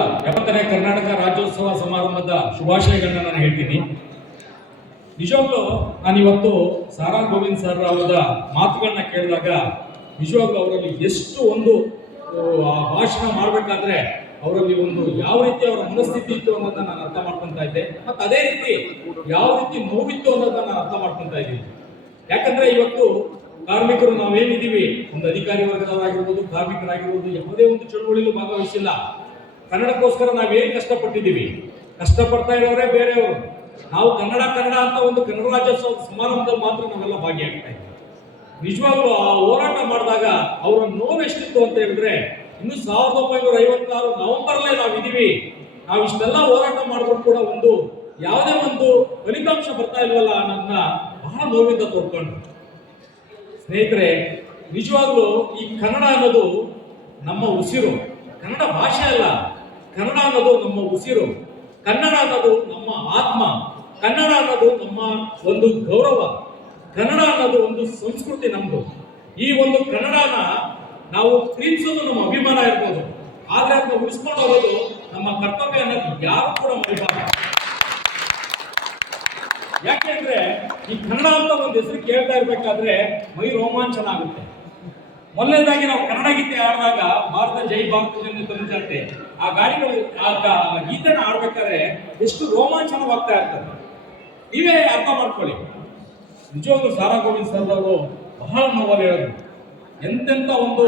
ಎಪ್ಪತ್ತನೇ ಕರ್ನಾಟಕ ರಾಜ್ಯೋತ್ಸವ ಸಮಾರಂಭದ ಶುಭಾಶಯಗಳನ್ನ ನಾನು ಹೇಳ್ತೀನಿ. ನಿಜವಾಗ್ಲೂ ನಾನು ಇವತ್ತು ಸಾರಾ ಗೋವಿಂದ್ ಸರ್ ಅವರ ಮಾತುಗಳನ್ನ ಕೇಳಿದಾಗ ನಿಜವಾಗ್ಲೂ ಅವರಲ್ಲಿ ಎಷ್ಟು ಒಂದು, ಆ, ಭಾಷಣ ಮಾಡಬೇಕಾದ್ರೆ ಅವರಲ್ಲಿ ಒಂದು ಯಾವ ರೀತಿ ಅವರ ಮನಸ್ಥಿತಿ ಇತ್ತು ಅನ್ನೋದನ್ನ ನಾನು ಅರ್ಥ ಮಾಡ್ಕೊಂತ ಇದ್ದೆ. ಮತ್ತು ಅದೇ ರೀತಿ ಯಾವ ರೀತಿ ನೋವಿತ್ತು ಅನ್ನೋದನ್ನ ನಾನು ಅರ್ಥ ಮಾಡ್ಕೊಂತ ಇದ್ದೀನಿ. ಯಾಕಂದ್ರೆ ಇವತ್ತು ಕಾರ್ಮಿಕರು ನಾವೇನಿದ್ದೀವಿ? ಒಂದು ಅಧಿಕಾರಿ ವರ್ಗದವರಾಗಿರ್ಬೋದು, ಕಾರ್ಮಿಕರಾಗಿರ್ಬೋದು, ಯಾವುದೇ ಒಂದು ಚಳುವಳಿಯಲ್ಲೂ ಭಾಗವಹಿಸಿಲ್ಲ. ಕನ್ನಡಕ್ಕೋಸ್ಕರ ನಾವೇನು ಕಷ್ಟಪಟ್ಟಿದ್ದೀವಿ? ಕಷ್ಟಪಡ್ತಾ ಇರೋರೇ ಬೇರೆಯವರು. ನಾವು ಕನ್ನಡ ಕನ್ನಡ ಅಂತ ಒಂದು ಕನ್ನಡ ರಾಜ್ಯೋತ್ಸವ ಸಮಾರಂಭದಲ್ಲಿ ಮಾತ್ರ ನಾವೆಲ್ಲ ಭಾಗಿಯಾಗ್ತಾ ಇದ್ದೀವಿ. ನಿಜವಾಗ್ಲೂ ಆ ಹೋರಾಟ ಮಾಡಿದಾಗ ಅವರ ನೋವು ಎಷ್ಟಿತ್ತು ಅಂತ ಹೇಳಿದ್ರೆ ಇನ್ನು ಸಾವಿರದ ಒಂಬೈನೂರ ಐವತ್ತಾರು ನವೆಂಬರ್ಲೇ ನಾವು ಇದೀವಿ ನಾವು ಇಷ್ಟೆಲ್ಲ ಹೋರಾಟ ಮಾಡಿದ್ರು ಕೂಡ ಒಂದು ಯಾವುದೇ ಒಂದು ಫಲಿತಾಂಶ ಬರ್ತಾ ಇಲ್ವಲ್ಲ ಅನ್ನೋದನ್ನ ಬಹಳ ನೋವಿಂದ ತೋರ್ಕೊಂಡು ಸ್ನೇಹಿತರೆ, ನಿಜವಾಗ್ಲೂ ಈ ಕನ್ನಡ ಅನ್ನೋದು ನಮ್ಮ ಉಸಿರು. ಕನ್ನಡ ಭಾಷೆ ಅಲ್ಲ. ಕನ್ನಡ ಅನ್ನೋದು ನಮ್ಮ ಉಸಿರು ಕನ್ನಡ ಅನ್ನೋದು ನಮ್ಮ ಆತ್ಮ ಕನ್ನಡ ಅನ್ನೋದು ನಮ್ಮ ಒಂದು ಗೌರವ ಕನ್ನಡ ಅನ್ನೋದು ಒಂದು ಸಂಸ್ಕೃತಿ ನಮ್ದು. ಈ ಒಂದು ಕನ್ನಡನ ನಾವು ಪ್ರೀತಿಸೋದು ನಮ್ಮ ಅಭಿಮಾನ ಇರ್ಬೋದು. ಆದ್ರೆ ಅದನ್ನ ಉಳಿಸ್ಕೊಂಡು ಹೋಗೋದು ನಮ್ಮ ಕರ್ತವ್ಯ ಅನ್ನೋದು ಯಾರು ಕೂಡ ಮರಿಬಾರ್ದು. ಯಾಕೆಂದ್ರೆ ಈ ಕನ್ನಡ ಅಂತ ಒಂದು ಹೆಸರು ಕೇಳ್ತಾ ಇರ್ಬೇಕಾದ್ರೆ ಮೈ ರೋಮಾಂಚನ ಆಗುತ್ತೆ. ಮೊದಲನೇದಾಗಿ ನಾವು ಕನ್ನಡ ಗೀತೆ ಆಡಿದಾಗ ಭಾರತ ಜೈ ಭಾರತ ಜನ ತಂದೆ ಆ ಗಾಡಿಗಳು, ಆ ಗೀತೆನ ಆಡ್ಬೇಕಾದ್ರೆ ಎಷ್ಟು ರೋಮಾಂಚನವಾಗ್ತಾ ಇರ್ತದೆ. ನೀವೇ ಅರ್ಥ ಮಾಡ್ಕೊಳ್ಳಿ. ನಿಜವಾಗ್ಲೂ ಸಾರಾ ಗೋವಿಂದ್ ಸರ್ ಅವರು ಬಹಳ ನೋವಲ್ಲಿ ಹೇಳೋದು ಎಂತೆಂತ ಒಂದು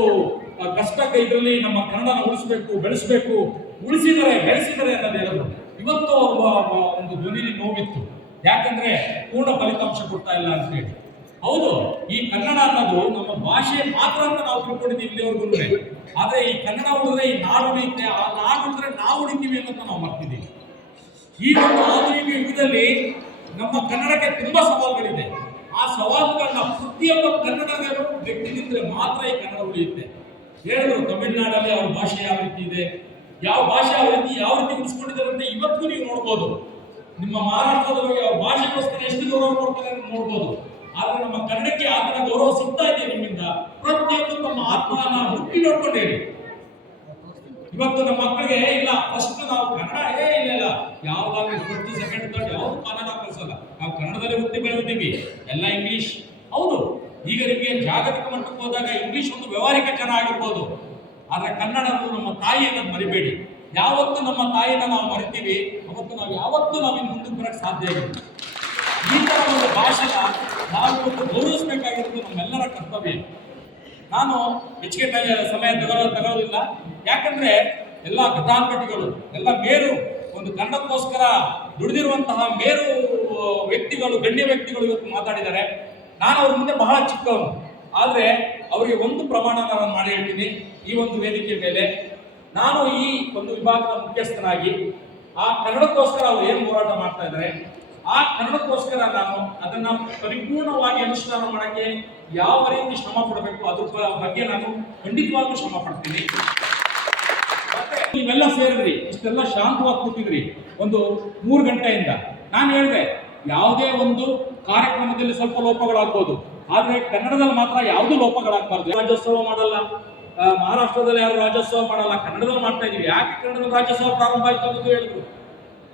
ಕಷ್ಟ ಇದರಲ್ಲಿ ನಮ್ಮ ಕನ್ನಡನ ಉಳಿಸ್ಬೇಕು, ಬೆಳೆಸ್ಬೇಕು, ಉಳಿಸಿದರೆ ಬೆಳೆಸಿದರೆ ಅನ್ನೋದು ಹೇಳೋದು ಇವತ್ತು ಅವ್ರ ಒಂದು ಧ್ವನಿಲಿ ನೋವಿತ್ತು. ಯಾಕಂದ್ರೆ ಪೂರ್ಣ ಫಲಿತಾಂಶ ಕೊಡ್ತಾ ಇಲ್ಲ ಅಂತ ಹೇಳಿ. ಹೌದು, ಈ ಕನ್ನಡ ಅನ್ನೋದು ನಮ್ಮ ಭಾಷೆ ಮಾತ್ರ ಅಂತ ನಾವು ತಿಳ್ಕೊಂಡಿದ್ದೀವಿ ಇಲ್ಲಿವರೆಗೂ ಆದ್ರೆ ಈ ಕನ್ನಡ ಉಳಿದ್ರೆ ಈ ನಾಡು ಉಳಿಯುತ್ತೆ, ಆ ನಾಡು ಉಳಿದ್ರೆ ನಾವು ಉಳಿತೀವಿ ಅನ್ನೋದನ್ನ ನಾವು ಮರ್ತಿದ್ದೀವಿ. ಈ ಒಂದು ಆಧುನಿಕ ಯುಗದಲ್ಲಿ ನಮ್ಮ ಕನ್ನಡಕ್ಕೆ ತುಂಬಾ ಸವಾಲುಗಳಿದೆ. ಆ ಸವಾಲುಗಳನ್ನ ಪ್ರತಿಯೊಬ್ಬ ಕನ್ನಡಿಗರು ವ್ಯಕ್ತಿ ನಿಂತರೆ ಮಾತ್ರ ಈ ಕನ್ನಡ ಉಳಿಯುತ್ತೆ. ಹೇಳಿದ್ರು, ತಮಿಳುನಾಡಲ್ಲಿ ಅವ್ರ ಭಾಷೆ ಯಾವ ರೀತಿ ಇದೆ, ಯಾವ ಭಾಷೆ ಯಾವ ರೀತಿ ಯಾವ ರೀತಿ ಉಳಿಸ್ಕೊಂಡಿದ್ದಾರೆ ಅಂತ ಇವತ್ತು ನೀವು ನೋಡ್ಬೋದು. ನಿಮ್ಮ ಮಹಾರಾಷ್ಟ್ರದವರಿಗೆ ಅವ್ರ ಭಾಷೆಗೋಸ್ಕರ ಎಷ್ಟು ಗೌರವ ಕೊಡ್ತಾರೆ ಅಂತ ನೋಡ್ಬೋದು. ಆದ್ರೆ ನಮ್ಮ ಕನ್ನಡಕ್ಕೆ ಆತನ ಗೌರವ ಸಿಗ್ತಾ ಇದೆ ನಿಮ್ಮಿಂದ. ಪ್ರತಿಯೊಂದು ತಮ್ಮ ಆತ್ಮನ ಹುಟ್ಟಿ ನೋಡ್ಕೊಂಡೇರಿ ಇವತ್ತು ನಮ್ಮ ಮಕ್ಕಳಿಗೆ ಇಲ್ಲ ಫಸ್ಟ್ ನಾವು ಕನ್ನಡ ಏ, ಇಲ್ಲ ಯಾವ್ದಾದ್ರು ಫಸ್ಟ್ ಸೆಕೆಂಡ್ ತರ್ಡ್ ಯಾವ್ದು ಕನ್ನಡ ಕಲಿಸಲ್ಲ. ನಾವು ಕನ್ನಡದಲ್ಲಿ ಹುಟ್ಟಿ ಬೆಳೆದಿದ್ದೀವಿ. ಎಲ್ಲ ಇಂಗ್ಲಿಷ್ ಹೌದು. ಈಗ ನಿಮಗೆ ಜಾಗತಿಕ ಮಟ್ಟಕ್ಕೆ ಹೋದಾಗ ಇಂಗ್ಲಿಷ್ ಒಂದು ವ್ಯವಹಾರಿಕ ಜನ ಆಗಿರ್ಬೋದು. ಆದ್ರೆ ಕನ್ನಡ ನಮ್ಮ ತಾಯಿಯನ್ನು ಮರಿಬೇಡಿ. ಯಾವತ್ತು ನಮ್ಮ ತಾಯಿನ ನಾವು ಮರಿತೀವಿ. ಅವತ್ತು ನಾವು ಯಾವತ್ತು ನಾವು ಇನ್ನು ಮುಂದಕ್ಕೆ ಬರಕ್ಕೆ ಸಾಧ್ಯ ಆಗಿಲ್ಲ ಈ ತರ ಒಂದು ಭಾಷೆನ ಇವತ್ತು ಗೌರವಿಸಬೇಕಾಗಿರೋದು ನಮ್ಮೆಲ್ಲರ ಕರ್ತವ್ಯ. ನಾನು ಹೆಚ್ಚಿಗೆ ಸಮಯ ತಗೊಳ್ಳೋ ತಗೊಳ್ಳೋದಿಲ್ಲ ಯಾಕಂದ್ರೆ ಎಲ್ಲ ಘಟಾನುಘಟಿಗಳು ಎಲ್ಲ ಮೇರು, ಒಂದು ಕನ್ನಡಕ್ಕೋಸ್ಕರ ದುಡಿದಿರುವಂತಹ ಮೇರು ವ್ಯಕ್ತಿಗಳು, ಗಣ್ಯ ವ್ಯಕ್ತಿಗಳು ಇವತ್ತು ಮಾತಾಡಿದ್ದಾರೆ. ನಾನು ಅವ್ರ ಮುಂದೆ ಬಹಳ ಚಿಕ್ಕವನು. ಆದ್ರೆ ಅವರಿಗೆ ಒಂದು ಪ್ರಮಾಣ ನಾನು ಮಾಡಿ ಹೇಳ್ತೀನಿ. ಈ ಒಂದು ವೇದಿಕೆ ಮೇಲೆ ನಾನು ಈ ಒಂದು ವಿಭಾಗದ ಮುಖ್ಯಸ್ಥನಾಗಿ ಆ ಕನ್ನಡಕ್ಕೋಸ್ಕರ ಅವರು ಏನು ಹೋರಾಟ ಮಾಡ್ತಾ ಇದ್ದಾರೆ ಆ ಕನ್ನಡಕ್ಕೋಸ್ಕರ ನಾನು ಅದನ್ನ ಪರಿಪೂರ್ಣವಾಗಿ ಅನುಷ್ಠಾನ ಮಾಡಕ್ಕೆ ಯಾವ ರೀತಿ ಶ್ರಮ ಪಡಬೇಕು ಅದ್ರ ಬಗ್ಗೆ ನಾನು ಖಂಡಿತವಾಗ್ಲೂ ಶ್ರಮ ಪಡ್ತೀನಿ. ಮತ್ತೆ ನೀವೆಲ್ಲ ಸೇರಿದ್ರಿ, ಇಷ್ಟೆಲ್ಲ ಶಾಂತವಾಗಿ ಕೂತಿದ್ರಿ, ಒಂದು ಮೂರು ಗಂಟೆಯಿಂದ. ನಾನು ಹೇಳಿದೆ, ಯಾವುದೇ ಒಂದು ಕಾರ್ಯಕ್ರಮದಲ್ಲಿ ಸ್ವಲ್ಪ ಲೋಪಗಳಾಗ್ಬೋದು. ಆದ್ರೆ ಕನ್ನಡದಲ್ಲಿ ಮಾತ್ರ ಯಾವುದೂ ಲೋಪಗಳಾಗಬಾರ್ದು. ರಾಜ್ಯೋತ್ಸವ ಮಾಡಲ್ಲ. ಮಹಾರಾಷ್ಟ್ರದಲ್ಲಿ ಯಾರು ರಾಜ್ಯೋತ್ಸವ ಮಾಡಲ್ಲ. ಕನ್ನಡದಲ್ಲಿ ಮಾಡ್ತಾ ಇದೀವಿ. ಯಾಕೆ ಕನ್ನಡದಲ್ಲಿ ರಾಜ್ಯೋತ್ಸವ ಪ್ರಾರಂಭ ಆಯ್ತು ಅಂತ ಹೇಳಿದ್ರು.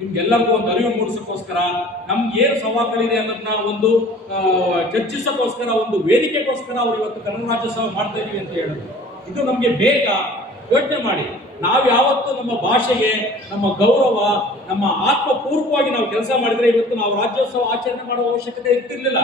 ನಿಮ್ಗೆಲ್ಲರಿಗೂ ಒಂದು ಅರಿವು ಮೂಡಿಸೋಕ್ಕೋಸ್ಕರ, ನಮ್ಗೆ ಏನು ಸವಾಲುಗಳಿದೆ ಅನ್ನೋದನ್ನ ಒಂದು ಚರ್ಚಿಸೋಕ್ಕೋಸ್ಕರ, ಒಂದು ವೇದಿಕೆಗೋಸ್ಕರ ಅವ್ರು ಇವತ್ತು ಕನ್ನಡ ರಾಜ್ಯೋತ್ಸವ ಮಾಡ್ತಾ ಇದೀವಿ ಅಂತ ಹೇಳಿದ್ರು ಇದು ನಮಗೆ ಬೇಗ ಯೋಚನೆ ಮಾಡಿ. ನಾವು ಯಾವತ್ತು ನಮ್ಮ ಭಾಷೆಗೆ, ನಮ್ಮ ಗೌರವ, ನಮ್ಮ ಆತ್ಮಪೂರ್ವಕವಾಗಿ ನಾವು ಕೆಲಸ ಮಾಡಿದ್ರೆ ಇವತ್ತು ನಾವು ರಾಜ್ಯೋತ್ಸವ ಆಚರಣೆ ಮಾಡುವ ಅವಶ್ಯಕತೆ ಇರ್ತಿರ್ಲಿಲ್ಲ.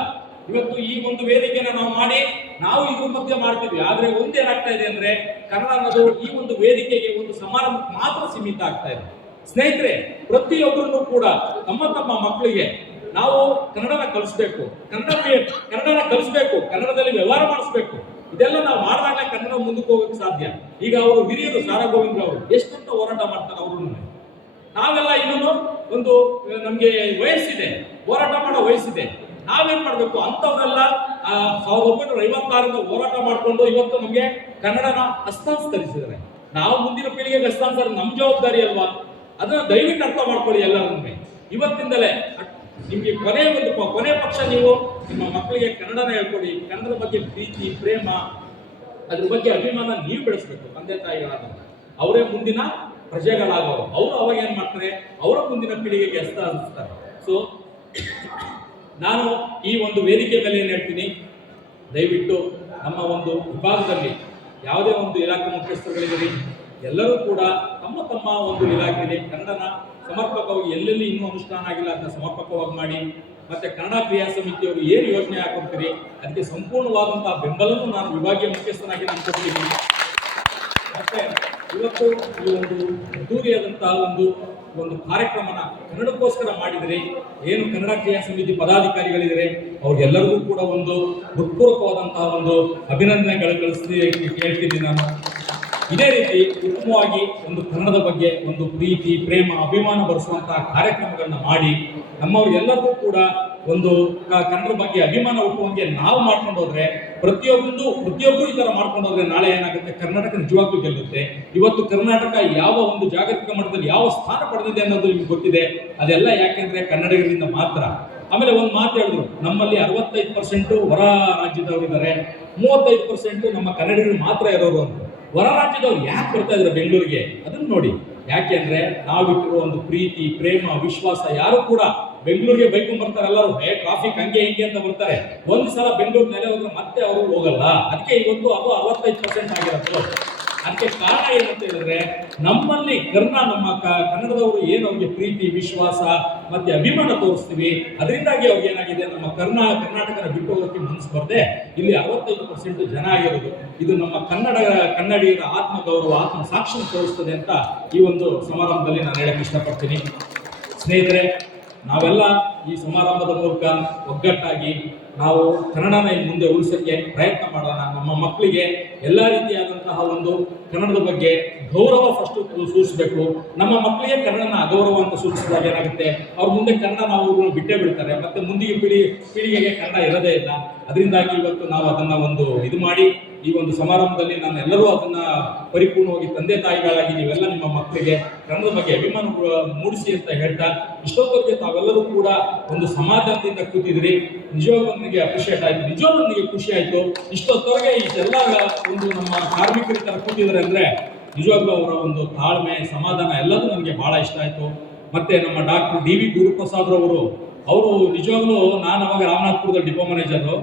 ಇವತ್ತು ಈ ಒಂದು ವೇದಿಕೆನ ನಾವು ಮಾಡಿ, ನಾವು ಇದ್ರ ಮಧ್ಯೆ ಮಾಡ್ತೀವಿ. ಆದರೆ ಒಂದೇನಾಗ್ತಾ ಇದೆ ಅಂದ್ರೆ, ಕನ್ನಡ ಅನ್ನೋದು ಈ ಒಂದು ವೇದಿಕೆಗೆ ಒಂದು ಸಮಾರಂಭಕ್ಕೆ ಮಾತ್ರ ಸೀಮಿತ ಆಗ್ತಾ ಇದೆ. ಸ್ನೇಹಿತರೆ, ಪ್ರತಿಯೊಬ್ಬರನ್ನು ಕೂಡ ತಮ್ಮ ತಮ್ಮ ಮಕ್ಕಳಿಗೆ ನಾವು ಕನ್ನಡನ ಕಲಿಸ್ಬೇಕು. ಕನ್ನಡ ಕನ್ನಡನ ಕಲಿಸ್ಬೇಕು. ಕನ್ನಡದಲ್ಲಿ ವ್ಯವಹಾರ ಮಾಡಿಸ್ಬೇಕು. ಇದೆಲ್ಲ ನಾವು ಮಾಡಿದಾಗ ಕನ್ನಡ ಮುಂದಕ್ಕೆ ಹೋಗಕ್ಕೆ ಸಾಧ್ಯ. ಈಗ ಅವರು ಹಿರಿಯರು ಸಾರಾ ಗೋವಿಂದ ಅವರು ಎಷ್ಟಂತ ಹೋರಾಟ ಮಾಡ್ತಾರೆ ಅವರು ನಾವೆಲ್ಲ ಇನ್ನೊಂದು ಒಂದು ನಮಗೆ ವಯಸ್ಸಿದೆ. ಹೋರಾಟ ಮಾಡೋ ವಯಸ್ಸಿದೆ. ನಾವೇನ್ ಮಾಡಬೇಕು? ಅಂತವರೆಲ್ಲ ಸಾವಿರದ ಒಂಬೈನೂರ ಐವತ್ತಾರಿಂದ ಹೋರಾಟ ಮಾಡ್ಕೊಂಡು ಇವತ್ತು ನಮಗೆ ಕನ್ನಡನ ಹಸ್ತಾಂತರಿಸಿದ್ದಾರೆ. ನಾವು ಮುಂದಿನ ಪೀಳಿಗೆಗೆ ಹಸ್ತಾಂತರ ನಮ್ಮ ಜವಾಬ್ದಾರಿ ಅಲ್ವಾ? ಅದನ್ನ ದಯವಿಟ್ಟು ಅರ್ಥ ಮಾಡ್ಕೊಳ್ಳಿ ಎಲ್ಲರೂ ಇವತ್ತಿಂದಲೇ ನಿಮಗೆ ಕೊನೆ ಒಂದು ಕೊನೆ ಪಕ್ಷ ನೀವು ನಿಮ್ಮ ಮಕ್ಕಳಿಗೆ ಕನ್ನಡನ ಹೇಳ್ಕೊಡಿ. ಕನ್ನಡದ ಬಗ್ಗೆ ಪ್ರೀತಿ, ಪ್ರೇಮ, ಅದ್ರ ಬಗ್ಗೆ ಅಭಿಮಾನ ನೀವು ಬೆಳೆಸ್ಬೇಕು, ತಂದೆ ತಾಯಿಗಳಾದ ಅವರೇ ಮುಂದಿನ ಪ್ರಜೆಗಳಾಗೋರು. ಅವರು ಅವಾಗ ಏನ್ ಮಾಡ್ತಾರೆ? ಅವರ ಮುಂದಿನ ಪೀಳಿಗೆಗೆ ಹೆಸ್ತ ಹಂಚ್ತಾರೆ ಸೊ ನಾನು ಈ ಒಂದು ವೇದಿಕೆ ಮೇಲೆ ಏನು ಹೇಳ್ತೀನಿ? ದಯವಿಟ್ಟು ನಮ್ಮ ಒಂದು ವಿಭಾಗದಲ್ಲಿ ಯಾವುದೇ ಒಂದು ಇಲಾಖೆ ಮುಖ್ಯಸ್ಥರುಗಳಿರಲಿ ಎಲ್ಲರೂ ಕೂಡ ತಮ್ಮ ತಮ್ಮ ಒಂದು ಇಲಾಖೆಯಲ್ಲಿ ಕನ್ನಡನ ಸಮರ್ಪಕವಾಗಿ ಎಲ್ಲೆಲ್ಲಿ ಇನ್ನೂ ಅನುಷ್ಠಾನ ಆಗಿಲ್ಲ ಅದನ್ನ ಸಮರ್ಪಕವಾಗಿ ಮಾಡಿ, ಮತ್ತೆ ಕನ್ನಡ ಕ್ರಿಯಾ ಸಮಿತಿಯವರು ಏನು ಯೋಜನೆ ಹಾಕೊಂತೀರಿ, ಅದಕ್ಕೆ ಸಂಪೂರ್ಣವಾದಂತಹ ಬೆಂಬಲವನ್ನು ನಾನು ವಿಭಾಗೀಯ ಮುಖ್ಯಸ್ಥನಾಗಿ ನಾನು ಕೊಟ್ಟಿದ್ದೀನಿ ಮತ್ತೆ ಇವತ್ತು ಈ ಒಂದು ಅದ್ದೂರಿಯಾದಂತಹ ಒಂದು ಒಂದು ಕಾರ್ಯಕ್ರಮನ ಕನ್ನಡಕ್ಕೋಸ್ಕರ ಮಾಡಿದರೆ, ಏನು ಕನ್ನಡ ಕ್ರಿಯಾ ಸಮಿತಿ ಪದಾಧಿಕಾರಿಗಳಿದ್ದಾರೆ ಅವ್ರಿಗೆಲ್ಲರಿಗೂ ಕೂಡ ಒಂದು ಹೃತ್ಪೂರ್ವಕವಾದಂತಹ ಒಂದು ಅಭಿನಂದನೆಗಳು ಕಳಿಸ್ತೀವಿ ಕೇಳ್ತೀನಿ ನಾನು. ಇದೇ ರೀತಿ ಉತ್ತಮವಾಗಿ ಒಂದು ಕನ್ನಡದ ಬಗ್ಗೆ ಒಂದು ಪ್ರೀತಿ, ಪ್ರೇಮ, ಅಭಿಮಾನ ಬರೆಸುವಂತಹ ಕಾರ್ಯಕ್ರಮಗಳನ್ನ ಮಾಡಿ ನಮ್ಮವ್ರಿಗೆಲ್ಲರಿಗೂ ಕೂಡ ಒಂದು ಕನ್ನಡದ ಬಗ್ಗೆ ಅಭಿಮಾನ ಹುಟ್ಟುವಂಗೆ ನಾವು ಮಾಡ್ಕೊಂಡು ಹೋದ್ರೆ ಪ್ರತಿಯೊಂದು, ಪ್ರತಿಯೊಬ್ಬರು ಈ ತರ ಮಾಡ್ಕೊಂಡು ಹೋದ್ರೆ ನಾಳೆ ಏನಾಗುತ್ತೆ? ಕರ್ನಾಟಕ ನಿಜವಾಗ್ಲೂ ಗೆಲ್ಲುತ್ತೆ. ಇವತ್ತು ಕರ್ನಾಟಕ ಯಾವ ಒಂದು ಜಾಗತಿಕ ಮಟ್ಟದಲ್ಲಿ ಯಾವ ಸ್ಥಾನ ಪಡೆದಿದೆ ಅನ್ನೋದು ನಿಮ್ಗೆ ಗೊತ್ತಿದೆ. ಅದೆಲ್ಲ ಯಾಕೆಂದ್ರೆ ಕನ್ನಡಿಗರಿಂದ ಮಾತ್ರ. ಆಮೇಲೆ ಒಂದು ಮಾತು ಹೇಳಿದ್ರು. ನಮ್ಮಲ್ಲಿ ಅರವತ್ತೈದು ಪರ್ಸೆಂಟ್ ಹೊರ ರಾಜ್ಯದವರಿದ್ದಾರೆ. ಮೂವತ್ತೈದು ಪರ್ಸೆಂಟ್ ನಮ್ಮ ಕನ್ನಡಿಗರು ಮಾತ್ರ ಇರೋರು ಅಂತ. ಹೊರ ರಾಜ್ಯದವ್ರು ಯಾಕೆ ಬರ್ತಾ ಇದ್ರು ಬೆಂಗಳೂರಿಗೆ? ಅದನ್ನ ನೋಡಿ. ಯಾಕೆಂದ್ರೆ ನಾವಿಟ್ಟಿರೋ ಒಂದು ಪ್ರೀತಿ, ಪ್ರೇಮ, ವಿಶ್ವಾಸ ಯಾರು ಕೂಡ ಬೆಂಗಳೂರಿಗೆ ಬೈಕೊಂಡು ಬರ್ತಾರೆ ಎಲ್ಲರೂ. ಹೇ ಟ್ರಾಫಿಕ್ ಹಂಗೆ ಹಿಂಗೆ ಅಂತ ಬರ್ತಾರೆ. ಒಂದು ಸಲ ಬೆಂಗಳೂರು ನೆಲೆ ಹೋದ್ರೆ ಮತ್ತೆ ಅವರು ಹೋಗಲ್ಲ. ಅದಕ್ಕೆ ಇವತ್ತು ಅದು ಅರವತ್ತೈದು ಪರ್ಸೆಂಟ್ ಆಗಿರೋದು ಅದಕ್ಕೆ ಕಾರಣ ಏನಂತ ಹೇಳಿದ್ರೆ, ನಮ್ಮಲ್ಲಿ ಕರ್ನಾ ನಮ್ಮ ಕನ್ನಡದವರು ಏನು ಅವ್ರಿಗೆ ಪ್ರೀತಿ, ವಿಶ್ವಾಸ ಮತ್ತೆ ಅಭಿಮಾನ ತೋರಿಸ್ತೀವಿ, ಅದರಿಂದಾಗಿ ಅವ್ರಿಗೆ ಏನಾಗಿದೆ, ನಮ್ಮ ಕರ್ನಾ ಕರ್ನಾಟಕನ ಬಿಟ್ಟು ಹೋಗೋಕ್ಕೆ ಮನಸ್ಸು ಬರದೆ ಇಲ್ಲಿ ಅರವತ್ತೈದು ಪರ್ಸೆಂಟ್ ಜನ ಆಗಿರೋದು. ಇದು ನಮ್ಮ ಕನ್ನಡ ಕನ್ನಡಿಗರ ಆತ್ಮ ಗೌರವ, ಆತ್ಮ ಸಾಕ್ಷಿ ತೋರಿಸ್ತದೆ ಅಂತ ಈ ಒಂದು ಸಮಾರಂಭದಲ್ಲಿ ನಾನು ಹೇಳಕ್ ಇಷ್ಟಪಡ್ತೀನಿ. ಸ್ನೇಹಿತರೆ, ನಾವೆಲ್ಲ ಈ ಸಮಾರಂಭದ ಮೂಲಕ ಒಗ್ಗಟ್ಟಾಗಿ ನಾವು ಕನ್ನಡನ ಇನ್ನು ಮುಂದೆ ಉಳಿಸೋಕ್ಕೆ ಪ್ರಯತ್ನ ಮಾಡೋಣ. ನಮ್ಮ ಮಕ್ಕಳಿಗೆ ಎಲ್ಲ ರೀತಿಯಾದಂತಹ ಒಂದು ಕನ್ನಡದ ಬಗ್ಗೆ ಗೌರವ ಫಸ್ಟ್ ಸೂಚಿಸಬೇಕು. ನಮ್ಮ ಮಕ್ಕಳಿಗೆ ಕನ್ನಡನ ಅಗೌರವ ಅಂತ ಸೂಚಿಸಿದಾಗ ಏನಾಗುತ್ತೆ? ಅವ್ರ ಮುಂದೆ ಕನ್ನಡ ನಾವು ಬಿಟ್ಟೇ ಬಿಡ್ತಾರೆ. ಮತ್ತೆ ಮುಂದಿಗೆ ಪೀಳಿ ಪೀಳಿಗೆಗೆ ಕನ್ನಡ ಇರದೇ ಇಲ್ಲ. ಅದರಿಂದಾಗಿ ಇವತ್ತು ನಾವು ಅದನ್ನ ಒಂದು ಇದು ಮಾಡಿ, ಈ ಒಂದು ಸಮಾರಂಭದಲ್ಲಿ ನಾನು ಎಲ್ಲರೂ ಅದನ್ನ ಪರಿಪೂರ್ಣವಾಗಿ ತಂದೆ ತಾಯಿಗಳಾಗಿ ನೀವೆಲ್ಲ ನಿಮ್ಮ ಮಕ್ಕಳಿಗೆ ಕನ್ನಡದ ಬಗ್ಗೆ ಅಭಿಮಾನ ಮೂಡಿಸಿ ಅಂತ ಹೇಳ್ತಾ ಇಷ್ಟೊತ್ತವರೆಗೆ ತಾವೆಲ್ಲರೂ ಕೂಡ ಒಂದು ಸಮಾಧಾನದಿಂದ ಕೂತಿದ್ರಿ ನಿಜವಾಗ್ಲೂ ನನಗೆ ಅಪ್ರಿಷಿಯೇಟ್ ಆಯ್ತು. ನಿಜವಾಗ್ಲೂ ನನಗೆ ಖುಷಿ ಆಯ್ತು. ಇಷ್ಟೊತ್ತವರೆಗೆ ಇಷ್ಟೆಲ್ಲ ಒಂದು ನಮ್ಮ ಕಾರ್ಮಿಕರ ತರ ಕೂತಿದ್ದಾರೆ ಅಂದರೆ ನಿಜವಾಗ್ಲೂ ಅವರ ಒಂದು ತಾಳ್ಮೆ, ಸಮಾಧಾನ ಎಲ್ಲದೂ ನನಗೆ ಬಹಳ ಇಷ್ಟ ಆಯ್ತು. ಮತ್ತೆ ನಮ್ಮ ಡಾಕ್ಟರ್ ಡಿ ವಿ ಗುರುಪ್ರಸಾದ್ರವರು ಅವರು ನಿಜವಾಗ್ಲೂ ನಾನು ಅವಾಗ ರಾಮನಾಥ್ಪುರದ ಡಿಪೋ ಮ್ಯಾನೇಜರು